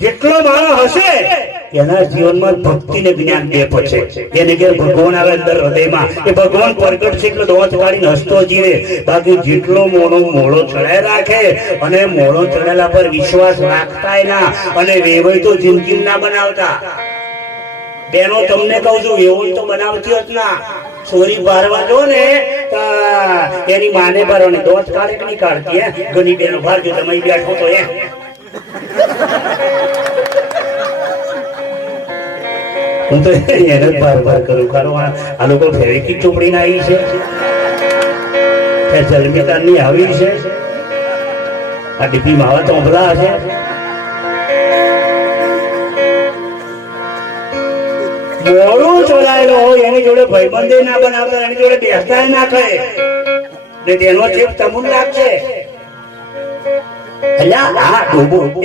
જેટલો માણસ હશે એના જીવનમાં ભક્તિ ને જ્ઞાન બે પડશે. એને કે ભગવાન આવે અંદર હૃદયમાં, એ ભગવાન પ્રગટ છે એટલે દોત કાઢીને હસતો જીવે. બાકી જેટલો મોળો ચડાઈ રાખે અને મોળો ચડેલા પર વિશ્વાસ રાખતા ના અને વેવાય તો જિંદગી ના બનાવતા. બેનો તમને કહું છું, વેવાય તો બનાવતી હોત ના. ચોરી બારવા જો ને એની માને બારવાને દોત કાઢે કે નહીં કાઢતી? ઘણી બેનો ભારજો તમે બેઠો તો હું તો એને બાર કરું. કારણ આ લોકો ફેરેકી ચોપડી ના આવી છે, જલમિતા ની આવી છે, આ ડીપી માવા તો અભલા હશે. મોડું ચોરાયેલો હોય એની જોડે ભાઈબંધે ના બનાવતા, એની જોડે બેસતા ના કરે ને તેનો ચેપ તમુન લાગશે.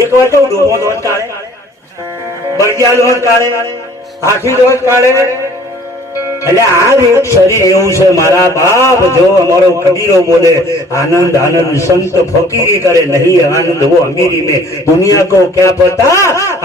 એક વાર તો ડૂબો દોત કાઢે, બળિયા દોત કાઢે, હાથી દોત કાઢે. એટલે આ એક શરીર એવું છે મારા બાપ. જો અમારો કબીરો બોલે આનંદ આનંદ સંત ફકીરી કરે નહીં આનંદ वो अमीरी में दुनिया को क्या पता.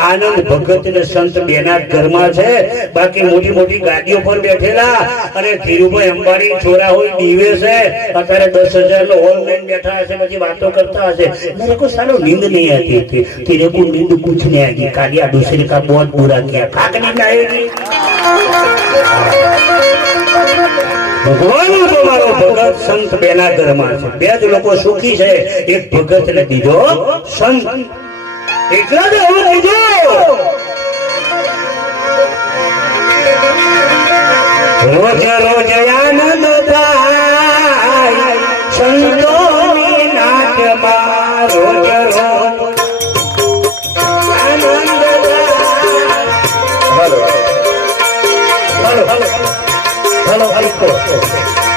આનંદ ભગત ને સંત બેના ઘરમાં છે. બાકી મોટી મોટી ગાડીઓ પર બેઠેલા અને ધીરુભાઈ અંબાણી છોરા હોય દીવે છે. અત્યારે 10,000 નો હોલ લઈને બેઠા હશે, પછી વાતો કરતા હશે. मेरे को सालो नींद नहीं आती थी, तेरे को नींद कुछ नहीं आएगी. कालिया दूसरे का बहुत बुरा किया, खाक नींद आएगी. ભગવાન તો મારો ભગત સંત બેના ઘરમાં છે. બે જ લોકો સુખી છે, એક ભગત ને બીજો સંત. એટલા જ એવું કીધું. રોજ રોજ આનંદ થાય સંતોની નાટમાં. રોજ રોજ આનંદ થાય. Hello hello hello hello.